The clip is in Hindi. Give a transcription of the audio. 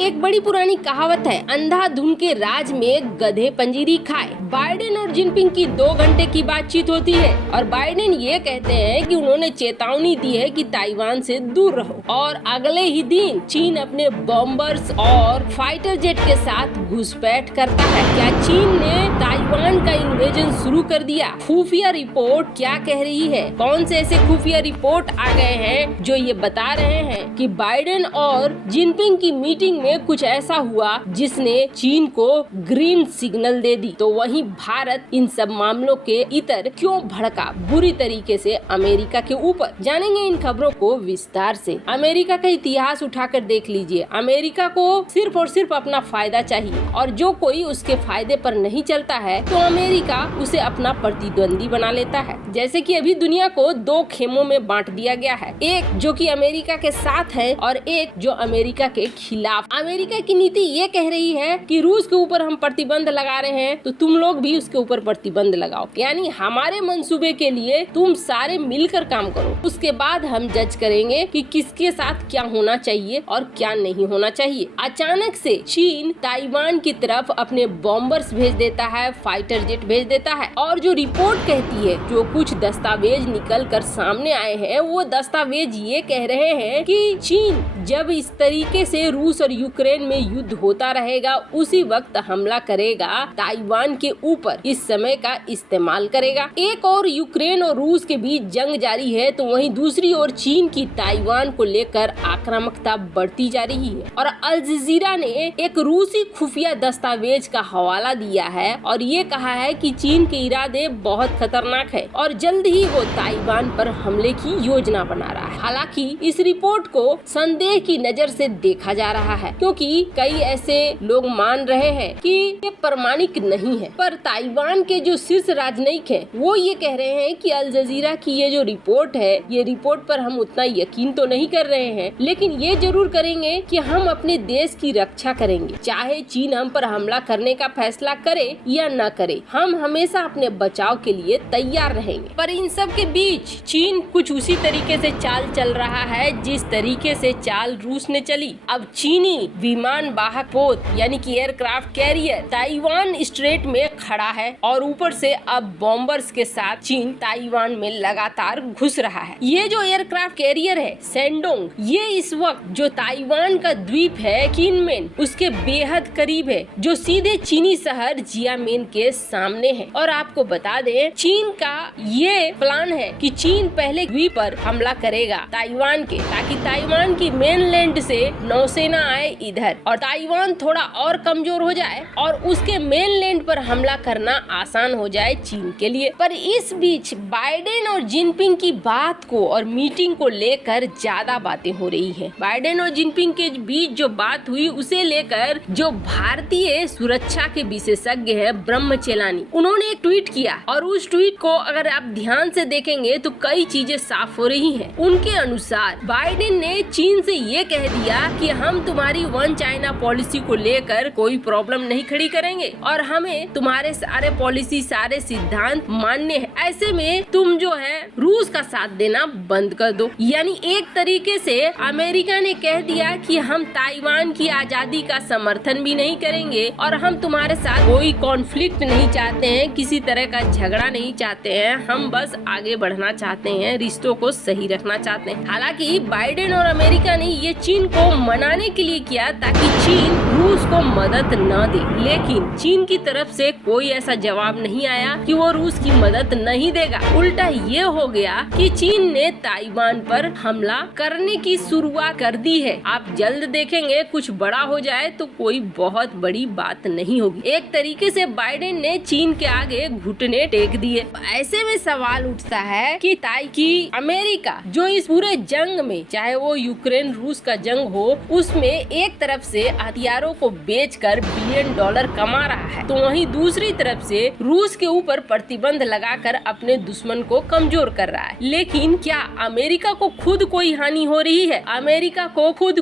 एक बड़ी पुरानी कहावत है, अंधाधुन के राज में गधे पंजीरी खाए। बाइडेन और जिनपिंग की 2 घंटे की बातचीत होती है और बाइडेन ये कहते हैं कि उन्होंने चेतावनी दी है कि ताइवान से दूर रहो, और अगले ही दिन चीन अपने बॉम्बर्स और फाइटर जेट के साथ घुसपैठ करता है। क्या चीन ने ताइवान का इन्वेजन शुरू कर दिया? खुफिया रिपोर्ट क्या कह रही है? कौन से ऐसे खुफिया रिपोर्ट आ गए हैं जो ये बता रहे हैं कि बाइडेन और जिनपिंग की मीटिंग में कुछ ऐसा हुआ जिसने चीन को ग्रीन सिग्नल दे दी? तो वहीं भारत इन सब मामलों के इतर क्यों भड़का बुरी तरीके से अमेरिका के ऊपर? जानेंगे इन खबरों को विस्तार से। अमेरिका का इतिहास उठाकर देख लीजिए। अमेरिका को सिर्फ और सिर्फ अपना फायदा चाहिए, और जो कोई उसके फायदे पर नहीं चलता है तो अमेरिका उसे अपना प्रतिद्वंदी बना लेता है। जैसे कि अभी दुनिया को 2 खेमों में बांट दिया गया है, एक जो कि अमेरिका के साथ है और एक जो अमेरिका के खिलाफ। अमेरिका की नीति ये कह रही है कि रूस के ऊपर हम प्रतिबंध लगा रहे हैं तो तुम लोग भी उसके ऊपर प्रतिबंध लगाओ, यानी हमारे मंसूबे के लिए तुम सारे मिलकर काम करो। उसके बाद हम जज करेंगे कि किसके साथ क्या होना चाहिए और क्या नहीं होना चाहिए। अचानक से चीन ताइवान की तरफ अपने बॉम्बर्स भेज देता है, फाइटर जेट भेज देता है, और जो रिपोर्ट कहती है, जो कुछ दस्तावेज निकल कर सामने आए हैं, वो दस्तावेज ये कह रहे हैं कि चीन जब इस तरीके से रूस और यूक्रेन में युद्ध होता रहेगा उसी वक्त हमला करेगा ताइवान के ऊपर, इस समय का इस्तेमाल करेगा। एक और यूक्रेन और रूस के बीच जंग जारी है तो वहीं दूसरी ओर चीन की ताइवान को लेकर आक्रामकता बढ़ती जा रही है। और अल जजीरा ने एक रूसी खुफिया दस्तावेज का हवाला दिया है और ये कहा है कि चीन के इरादे बहुत खतरनाक है और जल्द ही वो ताइवान पर हमले की योजना बना रहा है। हालांकि इस रिपोर्ट को संदेह की नजर से देखा जा रहा है, क्योंकि कई ऐसे लोग मान रहे हैं कि ये प्रमाणिक नहीं है। पर ताइवान के जो शीर्ष राजनयिक हैं, वो ये कह रहे हैं कि अल जजीरा की ये जो रिपोर्ट है, ये रिपोर्ट पर हम उतना यकीन तो नहीं कर रहे हैं, लेकिन ये जरूर करेंगे कि हम अपने देश की रक्षा करेंगे। चाहे चीन हम पर हमला करने का फैसला करे या न करे, हम हमेशा अपने बचाव के लिए तैयार रहेंगे। पर इन सब के बीच चीन कुछ उसी तरीके से चाल चल रहा है जिस तरीके से चाल रूस ने चली। अब चीनी विमान वाहक पोत यानी कि एयरक्राफ्ट कैरियर ताइवान स्ट्रेट में खड़ा है और ऊपर से अब बॉम्बर्स के साथ चीन ताइवान में लगातार घुस रहा है। ये जो एयरक्राफ्ट कैरियर है सेंडोंग, ये इस वक्त जो ताइवान का द्वीप है किनमेन, उसके बेहद करीब है, जो सीधे चीनी शहर जियामिन के सामने है। और आपको बता दें, चीन का ये प्लान है कि चीन पहले द्वीप पर हमला करेगा ताइवान के, ताकि ताइवान की मेनलैंड से नौसेना आए इधर और ताइवान थोड़ा और कमजोर हो जाए और उसके मेनलैंड पर हमला करना आसान हो जाए चीन के लिए। पर इस बीच बाइडेन और जिनपिंग की बात को और मीटिंग को लेकर ज्यादा बातें हो रही है। बाइडेन और जिनपिंग के बीच जो बात हुई उसे लेकर जो भारतीय सुरक्षा के विशेषज्ञ है ब्रह्मचेलानी, उन्होंने एक ट्वीट किया और उस ट्वीट को अगर आप ध्यान से देखेंगे तो कई चीजें साफ हो रही है। उनके अनुसार बाइडेन ने चीन से ये कह दिया कि हम तुम्हारी वन चाइना पॉलिसी को लेकर कोई प्रॉब्लम नहीं खड़ी करेंगे और हमें तुम्हारे सारे पॉलिसी, सारे सिद्धांत मान्य है। ऐसे में तुम जो है रूस का साथ देना बंद कर दो। यानी एक तरीके से अमेरिका ने कह दिया कि हम ताइवान की आजादी का समर्थन भी नहीं करेंगे और हम तुम्हारे साथ कोई कॉन्फ्लिक्ट नहीं चाहते हैं, किसी तरह का झगड़ा नहीं चाहते हैं, हम बस आगे बढ़ना चाहते हैं, रिश्तों को सही रखना चाहते हैं। हालांकि बाइडेन और अमेरिका ने ये चीन को मनाने के लिए किया ताकि चीन रूस को मदद न दे, लेकिन चीन की तरफ से कोई ऐसा जवाब नहीं आया कि वो रूस की मदद नहीं देगा। उल्टा ये हो गया कि चीन ने ताइवान पर हमला करने की शुरुआत कर दी है। आप जल्द देखेंगे कुछ बड़ा हो जाए तो कोई बहुत बड़ी बात नहीं होगी। एक तरीके से बाइडेन ने चीन के आगे घुटने टेक दिए। ऐसे में सवाल उठता है कि अमेरिका जो इस पूरे जंग में, चाहे वो यूक्रेन रूस का जंग हो, उसमें एक तरफ से हथियारों को बेचकर $1 बिलियन कमा रहा है, तो वहीं दूसरी तरफ से रूस के ऊपर प्रतिबंध लगाकर अपने दुश्मन को कमजोर कर रहा है। लेकिन क्या अमेरिका को खुद कोई हानि हो रही है? अमेरिका को खुद